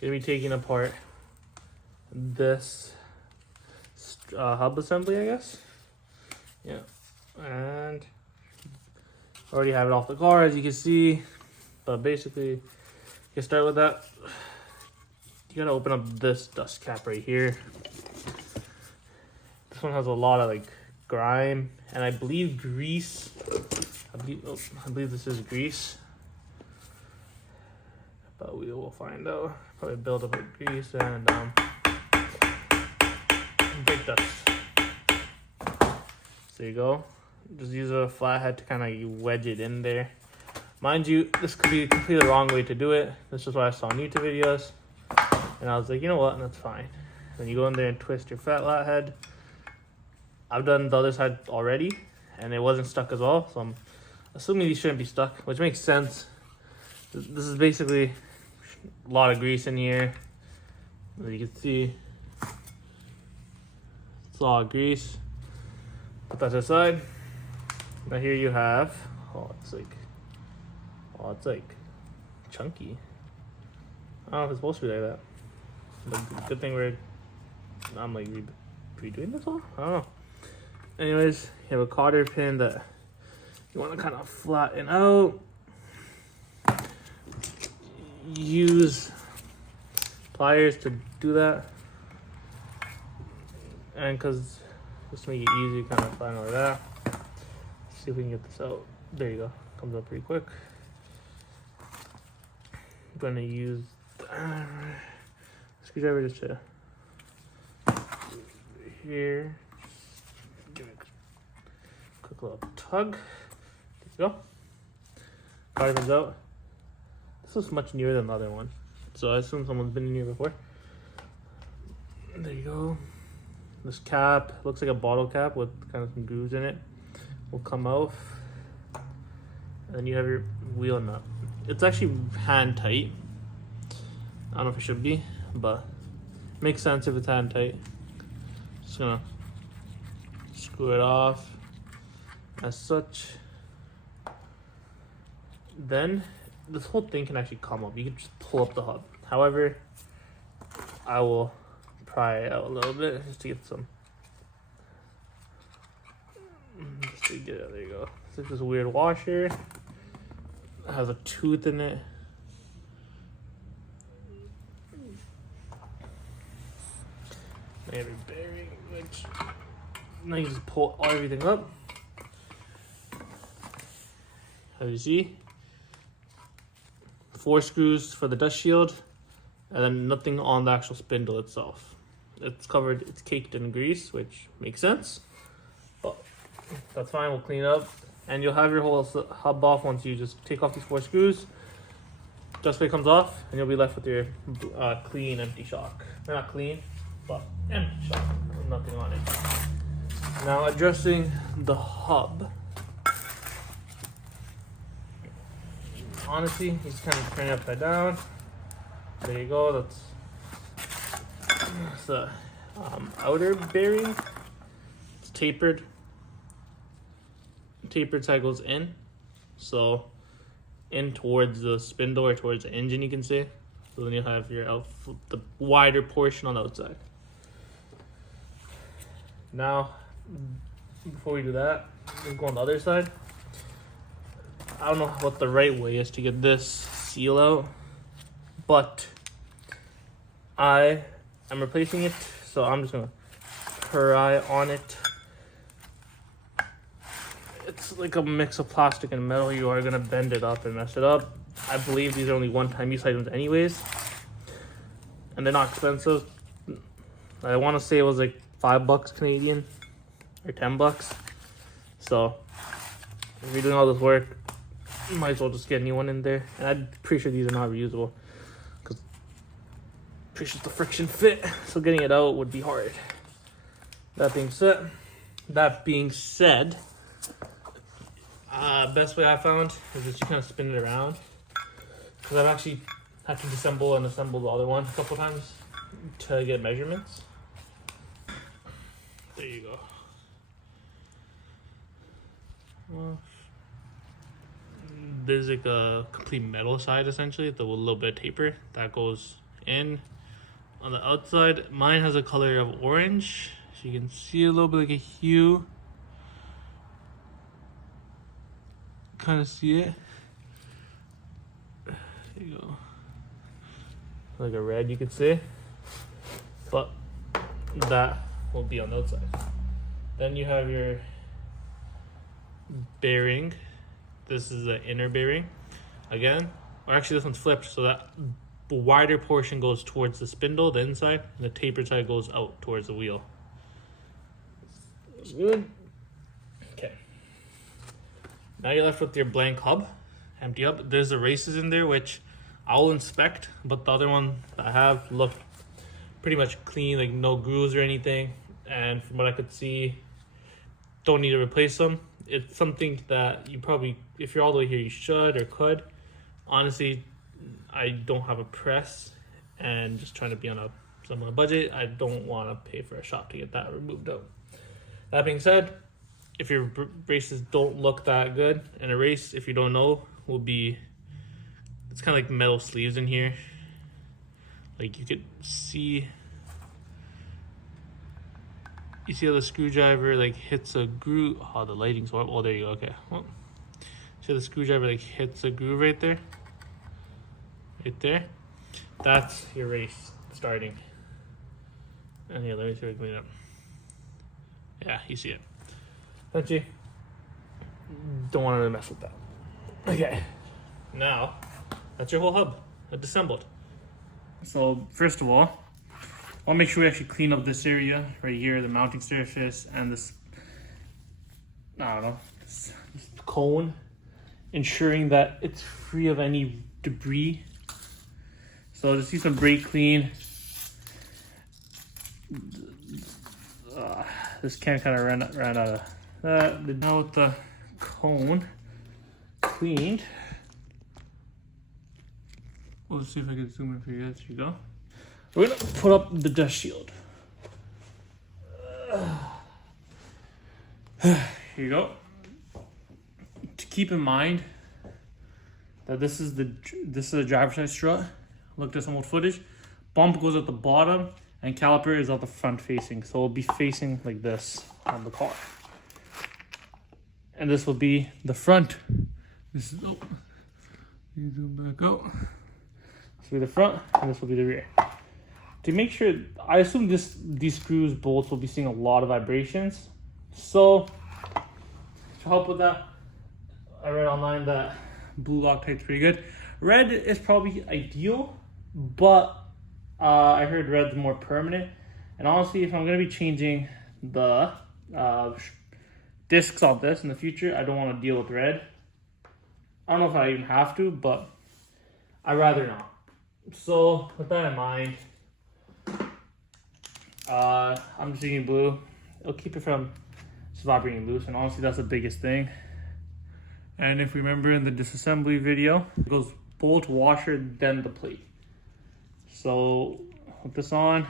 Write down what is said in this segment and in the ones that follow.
Gonna be taking apart this hub assembly, I guess. Yeah, and already have it off the car, as you can see. But basically, you start with that. You gotta open up this dust cap right here. This one has a lot of like grime and I believe grease. I believe this is grease, but we will find out. Probably build up with grease and brake dust. So there you go. Just use a flathead to kind of wedge it in there. Mind you, this could be completely the wrong way to do it. This is what I saw in YouTube videos, and I was like, you know what, that's fine. Then you go in there and twist your flathead. I've done the other side already, and it wasn't stuck as well, so I'm assuming these shouldn't be stuck, which makes sense. This is basically a lot of grease in here. As you can see, it's a lot of grease. Put that aside. Now here you have, it's like chunky. I don't know if it's supposed to be like that. But good thing I'm like redoing this all? I don't know. Anyways, you have a cotter pin that you want to kind of flatten out. Use pliers to do that. And just to make it easy, kind of flatten like that. Let's see if we can get this out. There you go. Comes up pretty quick. I'm going to use screwdriver just to here. Give it a quick little tug. There you go. Cotter comes out. This was much newer than the other one, so I assume someone's been in here before. There you go. This cap looks like a bottle cap with kind of some grooves in it. Will come off, and then you have your wheel nut. It's actually hand tight. I don't know if it should be, but it makes sense if it's hand tight. Just gonna screw it off as such. Then this whole thing can actually come up. You can just pull up the hub. However, I will pry it out a little bit just to get some. Just to get it. There you go. This is this weird washer. It has a tooth in it. Every bearing, which now you just pull everything up. As you see, 4 screws for the dust shield, and then nothing on the actual spindle itself. It's covered, it's caked in grease, which makes sense, but that's fine. We'll clean it up, and you'll have your whole hub off once you just take off these 4 screws. Dust plate comes off, and you'll be left with your clean, empty shock. They're not clean, but empty shock with nothing on it. Now addressing the hub. Honestly, you just kind of turn it upside down. There you go. That's the outer bearing. It's tapered. Tapered side goes in, so in towards the spindle or towards the engine, you can see. So then you'll have your the wider portion on the outside. Now, before we do that, we'll go on the other side. I don't know what the right way is to get this seal out, but I am replacing it, so I'm just gonna pry on it. It's like a mix of plastic and metal. You are gonna bend it up and mess it up. I believe these are only one-time use items anyways, and they're not expensive. I want to say it was like $5 Canadian or $10. So if you're doing all this work, you might as well just get a new one in there. And I'm pretty sure these are not reusable because pretty sure the friction fit, so getting it out would be hard. That being said, best way I found is just you kind of spin it around, because I've actually had to disassemble and assemble the other one a couple times to get measurements. There you go. Well, there's like a complete metal side essentially, the little bit of taper that goes in. On the outside, mine has a color of orange. So you can see a little bit like a hue. Kind of see it. There you go. Like a red, you could say. But that will be on the outside. Then you have your bearing. This is the inner bearing. Again, or actually this one's flipped, so that the wider portion goes towards the spindle, the inside, and the tapered side goes out towards the wheel. Good. Okay. Now you're left with your blank hub, empty hub. There's the races in there, which I'll inspect, but the other one that I have looked pretty much clean, like no grooves or anything. And from what I could see, don't need to replace them. It's something that you probably, if you're all the way here, you should or could. Honestly, I don't have a press and just trying to be on a somewhat budget. I don't want to pay for a shop to get that removed out. That being said, if your braces don't look that good, and a race, if you don't know, will be, it's kind of like metal sleeves in here. Like you could see, you see how the screwdriver like hits a groove. Oh, the lighting's on. Oh, there you go. Okay. Well, see the screwdriver like hits a groove right there. Right there. That's your race starting. And here, let me see if I can clean it up. Yeah, you see it. Don't you? Don't want to mess with that. Okay. Now, that's your whole hub. Disassembled. So, first of all, I'll make sure we actually clean up this area right here, the mounting surface, and this, I don't know, this cone, ensuring that it's free of any debris. So just use some brake clean. This can kind of ran out of that. Now with the cone cleaned, we'll see if I can zoom in for you guys. There you go. We're gonna put up the dust shield. Here you go. To keep in mind that this is a driver's side strut. Looked at some old footage. Bump goes at the bottom and caliper is at the front facing. So it'll be facing like this on the car. And this will be the front. This is, oh, you zoom back out. This will be the front and this will be the rear. To make sure, I assume these screws, bolts will be seeing a lot of vibrations. So to help with that, I read online that blue Loctite's pretty good. Red is probably ideal, but I heard red's more permanent. And honestly, if I'm going to be changing the discs on this in the future, I don't want to deal with red. I don't know if I even have to, but I'd rather not. So with that in mind, I'm just using blue. It'll keep it from vibrating loose, and honestly that's the biggest thing. And if you remember in the disassembly video, it goes bolt, washer, then the plate. So put this on.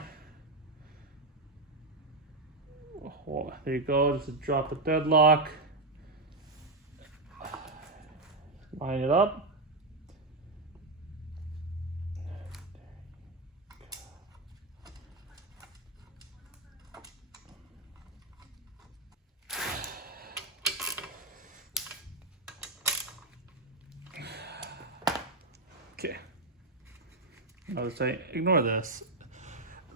Oh, there you go, just a drop of deadlock. Line it up. Okay. I would say, ignore this.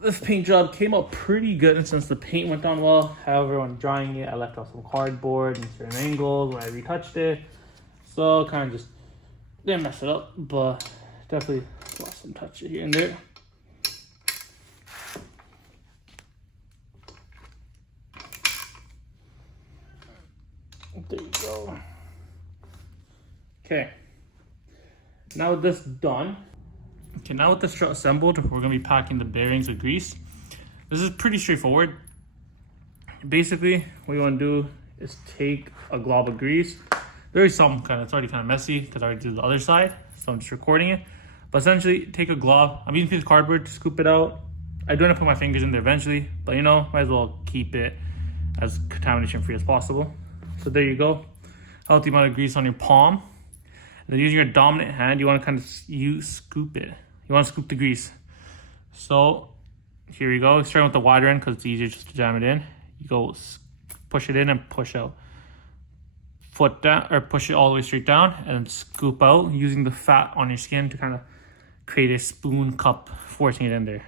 This paint job came out pretty good, and since the paint went on well, however, when drying it, I left off some cardboard in certain angles when I retouched it. So kind of just didn't mess it up, but definitely lost some touch here and there. There you go. Okay. Now with this done, now with the strut assembled, we're going to be packing the bearings with grease. This is pretty straightforward. Basically, what you want to do is take a glob of grease. There is some kind of, it's already kind of messy because I already did the other side, so I'm just recording it. But essentially, take a glob. I'm using a piece of cardboard to scoop it out. I do want to put my fingers in there eventually, but you know, might as well keep it as contamination free as possible. So there you go. Healthy amount of grease on your palm. And then using your dominant hand, you want to kind of scoop it. You want to scoop the grease. So here we go. Starting with the wider end because it's easier just to jam it in. You go push it in and push out. Foot down, or push it all the way straight down and scoop out using the fat on your skin to kind of create a spoon cup, forcing it in there.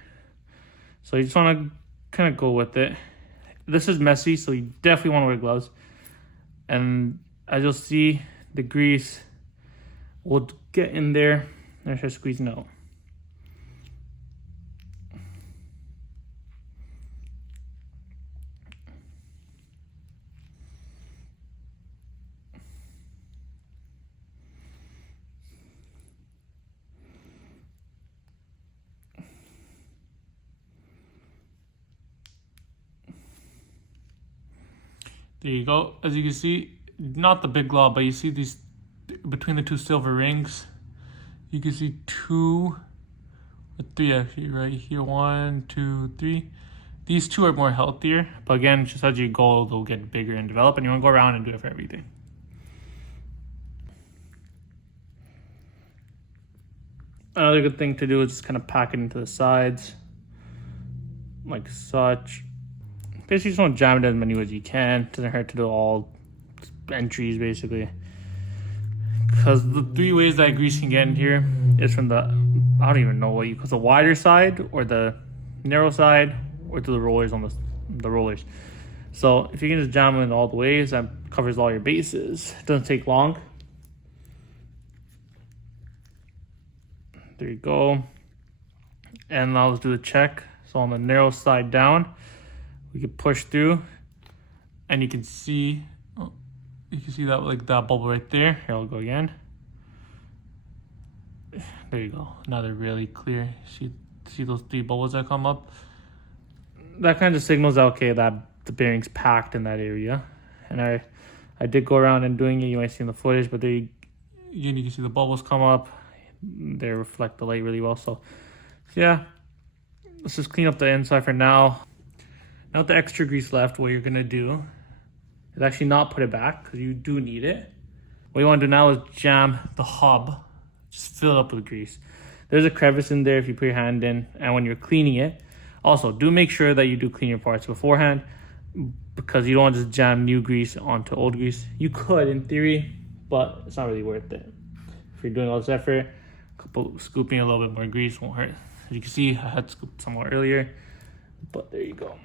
So you just want to kind of go with it. This is messy, so you definitely want to wear gloves. And as you'll see, the grease will get in there and start squeezing out. There you go. As you can see, not the big glob, but you see these between the two silver rings. You can see 2 or 3 actually right here. 1, 2, 3. These 2 are more healthier, but again, just as you go, they'll get bigger and develop, and you want to go around and do it for everything. Another good thing to do is just kind of pack it into the sides, like such. Basically, just want to jam it as many as you can. Doesn't hurt to do all entries, basically. Because the 3 ways that grease can get in here is from the, I don't even know what you call the wider side, or the narrow side, or to the rollers on the rollers. So if you can just jam it in all the ways, that covers all your bases. It doesn't take long. There you go. And now let's do the check. So on the narrow side down, we can push through, and you can see, that like that bubble right there. Here, I'll go again. There you go. Now they're really clear. See those 3 bubbles that come up? That kind of signals out, okay, that the bearing's packed in that area. And I did go around and doing it. You might see in the footage, but you can see the bubbles come up. They reflect the light really well. So yeah, let's just clean up the inside for now. Now with the extra grease left, what you're gonna do is actually not put it back, because you do need it. What you want to do now is jam the hub, just fill it up with grease. There's a crevice in there if you put your hand in, and when you're cleaning it, also do make sure that you do clean your parts beforehand, because you don't want to just jam new grease onto old grease. You could in theory, but it's not really worth it. If you're doing all this effort, scooping a little bit more grease won't hurt. As you can see, I had scooped some more earlier, but there you go.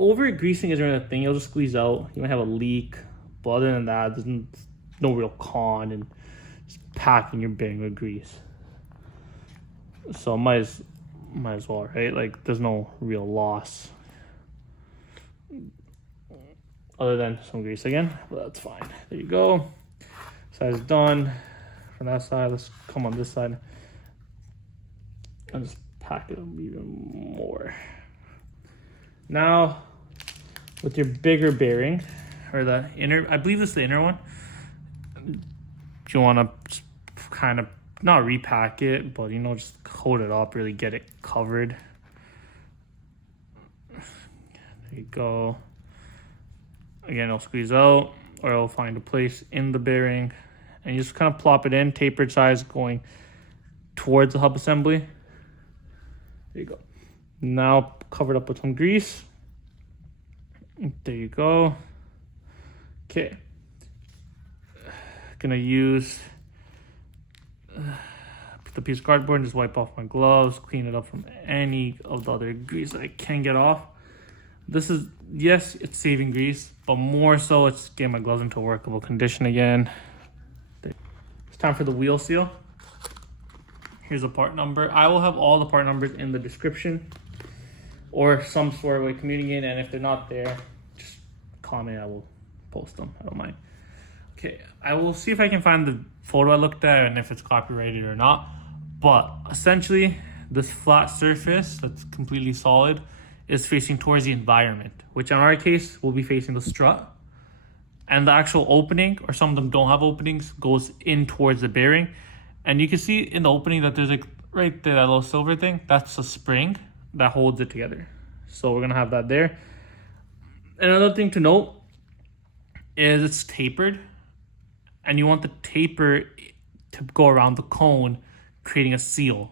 Over greasing isn't a thing. You'll just squeeze out. You might have a leak, but other than that, there's no real con in just packing your bearing with grease. So might as well, right? Like, there's no real loss other than some grease again, but that's fine. There you go. Side's done. From that side, let's come on this side and just pack it up even more. Now, with your bigger bearing, or the inner, I believe this is the inner one, you want to kind of not repack it, but just coat it up, really get it covered. There you go. Again, it'll squeeze out, or it'll find a place in the bearing, and you just kind of plop it in, tapered size going towards the hub assembly. There you go. Now covered up with some grease. There you go. Okay. Gonna use the piece of cardboard and just wipe off my gloves, clean it up from any of the other grease that I can get off. This is, yes, it's saving grease, but more so it's getting my gloves into a workable condition again. It's time for the wheel seal. Here's a part number. I will have all the part numbers in the description, or some sort of way of communicating, and if they're not there, just comment, I will post them. I don't mind. Okay, I will see if I can find the photo I looked at and if it's copyrighted or not. But essentially, this flat surface that's completely solid is facing towards the environment, which in our case will be facing the strut. And the actual opening, or some of them don't have openings, goes in towards the bearing. And you can see in the opening that there's like right there, that little silver thing, that's a spring that holds it together. So we're gonna have that there. Another thing to note is it's tapered, and you want the taper to go around the cone, creating a seal.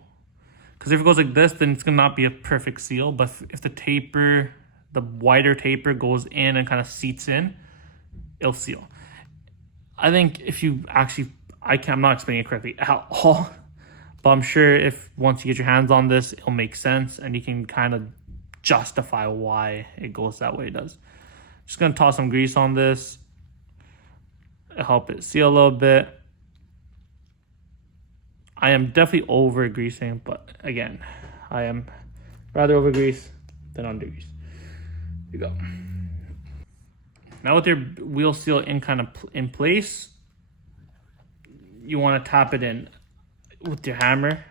Because Because if it goes like this, then it's gonna not be a perfect seal. But if the wider taper goes in and kind of seats in, it'll seal. I think if you actually, I'm not explaining it correctly at all, but I'm sure if once you get your hands on this, it'll make sense and you can kind of justify why it goes that way it does. Just gonna toss some grease on this, help it seal a little bit. I am definitely over greasing, but again, I am rather over grease than under grease. Here you go. Now with your wheel seal in place, you want to tap it in with your hammer.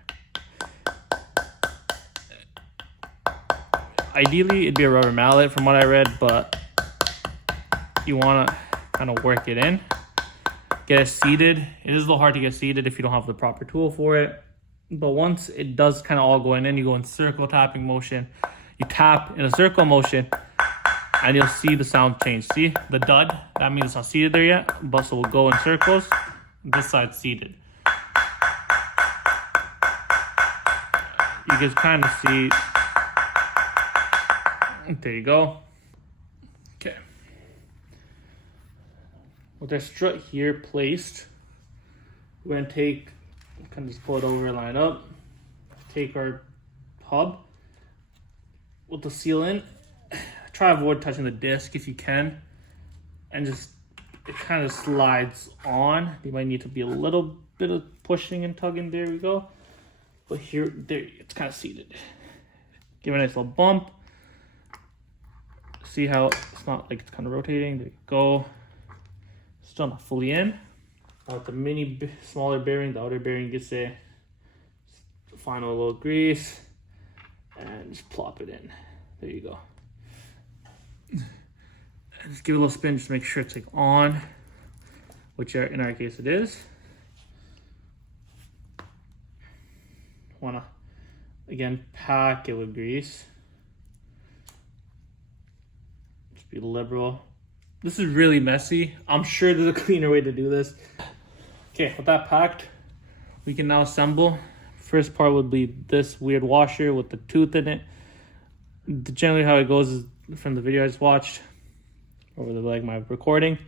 Ideally, it'd be a rubber mallet from what I read, but you want to kind of work it in. Get it seated. It is a little hard to get seated if you don't have the proper tool for it. But once it does kind of all go in, you go in circle tapping motion. You tap in a circle motion, and you'll see the sound change. See the dud? That means it's not seated there yet. But so we'll go in circles. This side's seated. You can kind of see. There you go. Okay. With our strut here placed, we're gonna take, kind of just pull it over, line up, take our hub with the seal in. Try to avoid touching the disc if you can, and just it kind of slides on. You might need to be a little bit of pushing and tugging. There we go. But here, there, it's kind of seated. Give it a nice little bump. See how it's not like it's kind of rotating. There you go. Still not fully in. Now with the smaller bearing, the outer bearing gets a final little grease, and just plop it in. There you go. And just give it a little spin just to make sure it's like on, which in our case it is. Wanna again pack it with grease. Just be liberal. This is really messy. I'm sure there's a cleaner way to do this. Okay, with that packed, we can now assemble. First part would be this weird washer with the tooth in it. Generally how it goes is from the video I just watched, or like my recording.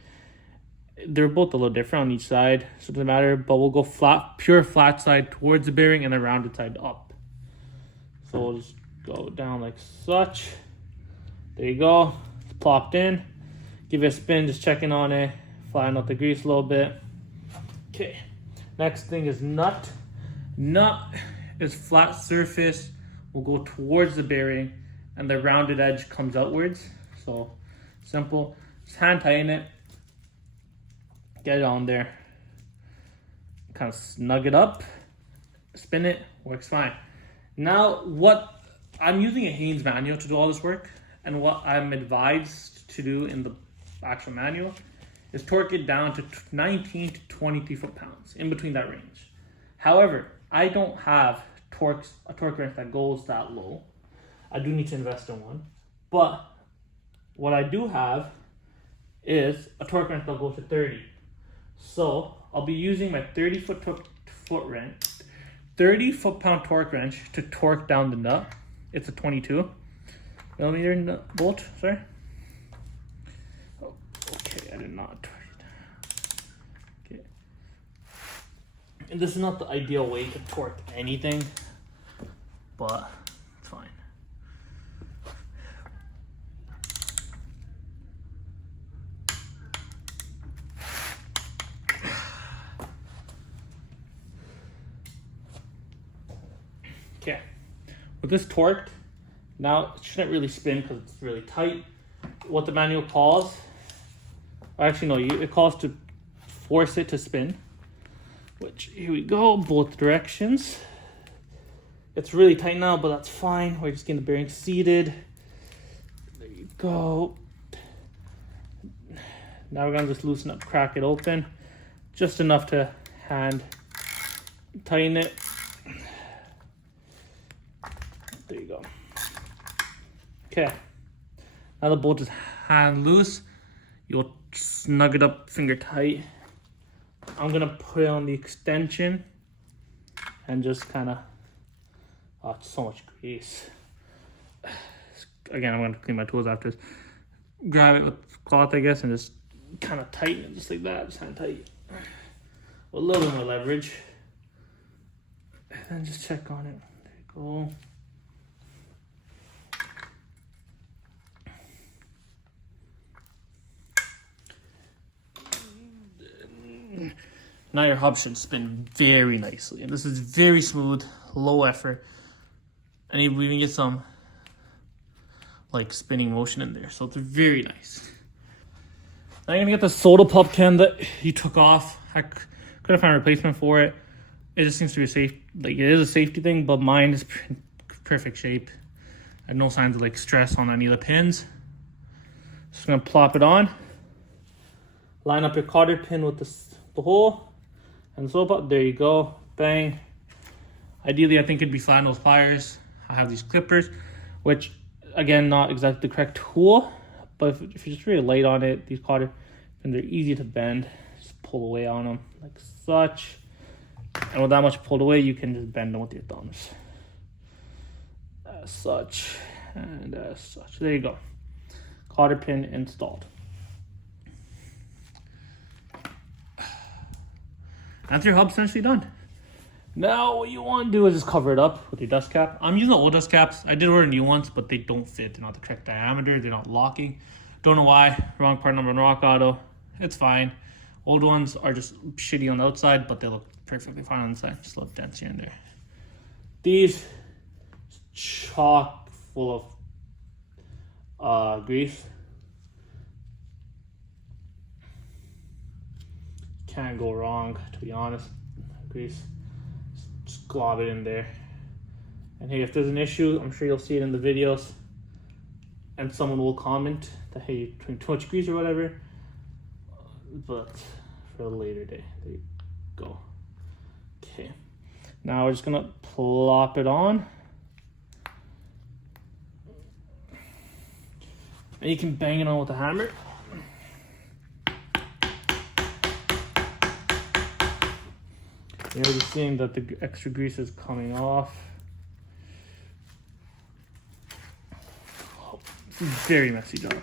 They're both a little different on each side, so it doesn't matter, but we'll go pure flat side towards the bearing and then rounded side up. So we'll just go down like such. There you go, it's plopped in. Give it a spin, just checking on it, flatten out the grease a little bit. Okay, next thing is nut. Nut is flat surface, will go towards the bearing and the rounded edge comes outwards. So simple, just hand tighten it, get it on there, kind of snug it up, spin it, works fine. Now what, I'm using a Haynes manual to do all this work, and what I'm advised to do in the actual manual is torque it down to 19 to 23 foot-pounds, in between that range. However, I don't have a torque wrench that goes that low. I do need to invest in one, but what I do have is a torque wrench that goes to 30. So I'll be using my 30 foot-pound torque wrench to torque down the nut. It's a 22 millimeter nut bolt, sorry. Oh, okay, I did not. Okay. And this is not the ideal way to torque anything, but it's fine. Okay, with this torqued, now it shouldn't really spin because it's really tight. What the manual calls, actually no, it calls to force it to spin, which here we go, both directions. It's really tight now, but that's fine. We're just getting the bearing seated. There you go. Now we're gonna just loosen up, crack it open, just enough to hand tighten it. There you go. Okay, now the bolt is hand loose. You'll snug it up finger tight. I'm gonna put on the extension and just kind of Oh, it's so much grease. Again, I'm going to clean my tools after this. Grab it with cloth, I guess, and just kind of tighten it just like that. Just kind of tight. With a little bit more leverage. And then just check on it. There you go. Now your hub should spin very nicely. And this is very smooth, low effort. And you even get some like spinning motion in there. So it's very nice. Now you're gonna get the soda pop can that you took off. I couldn't find a replacement for it. It just seems to be a safe, like it is a safety thing, but mine is perfect shape. I have no signs of like stress on any of the pins. Just gonna plop it on. Line up your cotter pin with the hole. And so about there you go. Bang. Ideally, I think it'd be flat nose pliers. I have these clippers, which again, not exactly the correct tool, but if you're just really light on it, these cotter pins are easy to bend. Just pull away on them like such. And with that much pulled away, you can just bend them with your thumbs. As such and as such. There you go. Cotter pin installed. That's your hub essentially done. Now what you want to do is just cover it up with your dust cap. I'm using the old dust caps. I did order new ones, but they don't fit. They're not the correct diameter. They're not locking. Don't know why. Wrong part number on Rock Auto. It's fine. Old ones are just shitty on the outside, but they look perfectly fine on the inside. Just little dents here and there. These chock full of grease. Can't go wrong, to be honest. Grease. Just glob it in there. And hey, if there's an issue, I'm sure you'll see it in the videos. And someone will comment that, hey, you're putting too much grease or whatever. But for a later day. There you go. Okay. Now we're just going to plop it on. And you can bang it on with a hammer. You're just seeing that the extra grease is coming off. Oh, very messy job.